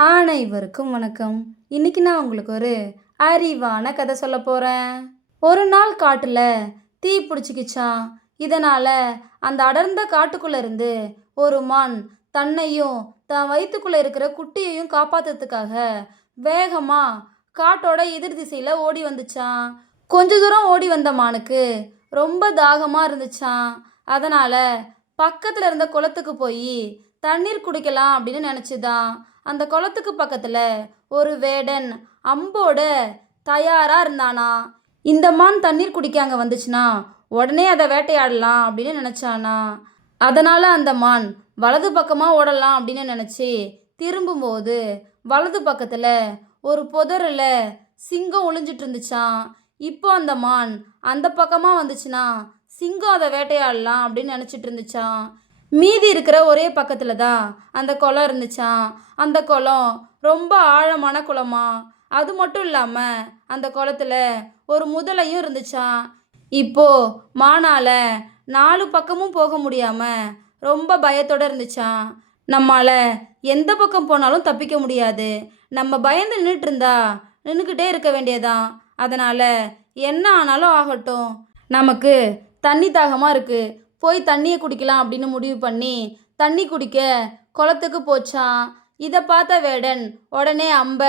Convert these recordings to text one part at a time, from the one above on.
அனைவருக்கும் வணக்கம். இன்னைக்கு நான் உங்களுக்கு ஒரு அறிவான கதை சொல்ல போகிறேன் ஒரு நாள் காட்டில் தீ பிடிச்சிக்கிச்சான் இதனால் அந்த அடர்ந்த காட்டுக்குள்ளே இருந்து ஒரு மான் தன்னையும் தன் வயிற்றுக்குள்ளே இருக்கிற குட்டியையும் காப்பாற்றுறதுக்காக வேகமாக காட்டோட எதிர் திசையில் ஓடி வந்துச்சான் கொஞ்ச தூரம் ஓடி வந்த மானுக்கு ரொம்ப தாகமாக இருந்துச்சான் அதனால் பக்கத்தில் இருந்த குளத்துக்கு போய் தண்ணீர் குடிக்கலாம் அப்படின்னு நினச்சிதான். அந்த குளத்துக்கு பக்கத்தில் ஒரு வேடன் அம்போட தயாராக இருந்தானா? இந்த மான் தண்ணீர் குடிக்க அங்கே வந்துச்சுன்னா உடனே அதை வேட்டையாடலாம் அப்படின்னு நினச்சானா? அதனால் அந்த மான் வலது பக்கமாக ஓடலாம் அப்படின்னு நினச்சி திரும்பும்போது வலது பக்கத்தில் ஒரு புதரில் சிங்கம் ஒளிஞ்சிட்டு இருந்துச்சான் இப்போ அந்த மான் அந்த பக்கமாக வந்துச்சுன்னா சிங்கம் அதை வேட்டையாடலாம் அப்படின்னு நினச்சிட்டு இருந்துச்சான் மீதி இருக்கிற ஒரே பக்கத்தில் தான் அந்த குளம் இருந்துச்சான் அந்த குளம் ரொம்ப ஆழமான குளமா? அது மட்டும் இல்லாமல் அந்த குளத்துல ஒரு முதலையும் இருந்துச்சான் இப்போ மானால நாலு பக்கமும் போக முடியாமல் ரொம்ப பயத்தோடு இருந்துச்சான் நம்மால் எந்த பக்கம் போனாலும் தப்பிக்க முடியாது. நம்ம பயந்து நின்றுட்டு இருந்தா நின்றுக்கிட்டே இருக்க வேண்டியதான் அதனால் என்ன ஆனாலும் ஆகட்டும். நமக்கு தண்ணி தாகமாக இருக்குது போய் தண்ணியை குடிக்கலாம் அப்படின்னு முடிவு பண்ணி தண்ணி குடிக்க குளத்துக்கு போச்சான் இதை பார்த்த வேடன் உடனே அம்ப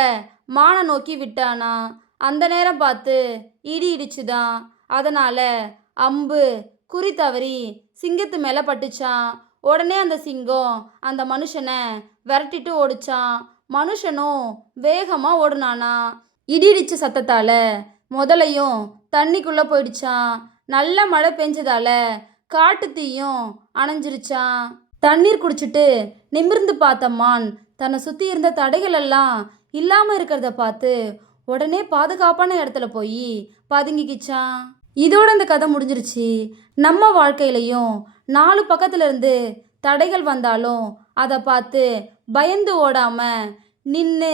மானை நோக்கி விட்டானா? அந்த நேரம் பார்த்து இடி இடிச்சுதான் அதனால் அம்பு குறி தவறி சிங்கத்து மேலே பட்டுச்சான் உடனே அந்த சிங்கம் அந்த மனுஷனை விரட்டிட்டு ஓடிச்சான் மனுஷனும் வேகமாக ஓடுனானா? இடி இடிச்ச சத்தத்தால் முதலையும் தண்ணிக்குள்ளே போயிடுச்சான் நல்ல மழை பெஞ்சதால காட்டு தீயும் அணைஞ்சிருச்சான் தண்ணீர் குடிச்சிட்டு நிமிர்ந்து பார்த்த மான் தன்னை சுற்றி இருந்த தடைகள் எல்லாம் இல்லாமல் இருக்கிறத பார்த்து உடனே பாதுகாப்பான இடத்துல போய் பதுங்கிக்கிச்சான். இதோட இந்த கதை முடிஞ்சிருச்சு. நம்ம வாழ்க்கையிலையும் நாலு பக்கத்துல இருந்து தடைகள் வந்தாலும் அதை பார்த்து பயந்து ஓடாம நின்று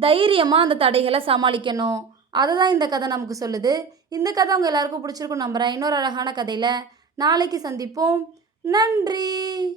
தைரியமாக அந்த தடைகளை சமாளிக்கணும். அதை தான் இந்த கதை நமக்கு சொல்லுது. இந்த கதை அவங்க எல்லாருக்கும் பிடிச்சிருக்கும் நம்புகிறேன் இன்னொரு அழகான கதையில் நாளைக்கு சந்திப்போம். நன்றி.